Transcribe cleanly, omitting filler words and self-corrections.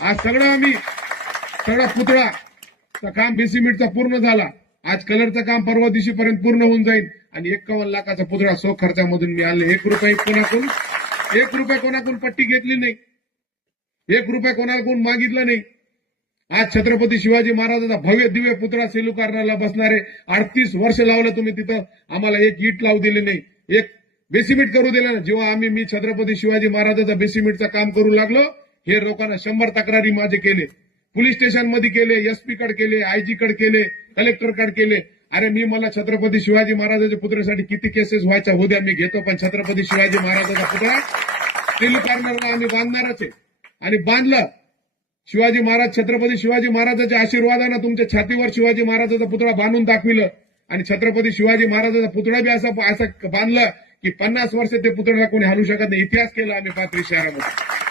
आज सगळा पुतळा काम बेसिमेंटचा पूर्ण झाला. आज कलरचं काम परवा दिवशीपर्यंत पूर्ण होऊन जाईल आणि 51 लाखाचा पुतळा सो खर्चामधून मी आणले. 1 रुपये कोणाकडून पट्टी घेतली नाही, 1 रुपया कोणाकडून मागितलं नाही. आज छत्रपती शिवाजी महाराजांचा भव्य दिव्य पुतळा सेलू कारणाला बसणारे 38 वर्ष लावलं तुम्ही, तिथं आम्हाला एक इट लावू दिले नाही, एक बेसिमेंट करू दिलं नाही. जेव्हा मी छत्रपती शिवाजी महाराजांचा बेसिमेंटचं काम करू लागलो, हे लोकांना 100 तक्रारी माझे केले, पोलीस स्टेशनमध्ये केले, एसपी कडे केले, आयजी कडे केले, कलेक्टर कडे केले. अरे मला छत्रपती शिवाजी महाराजांच्या पुतळ्यासाठी किती केसेस व्हायच्या उद्या मी घेतो, पण छत्रपती शिवाजी महाराजांचा पुतळा सेलू कारणाला आम्ही बांधणारच आहे. आणि बांधलं. शिवाजी महाराज, छत्रपती शिवाजी महाराजांच्या आशीर्वादानं तुमच्या छातीवर शिवाजी महाराजांचा पुतळा बांधून दाखविलं आणि छत्रपती शिवाजी महाराजांचा पुतळा बी असं बांधलं की 50 वर्ष ते पुतळ्याला कोणी हलवू शकत नाही. इतिहास केला आम्ही पाथरी शहरामध्ये.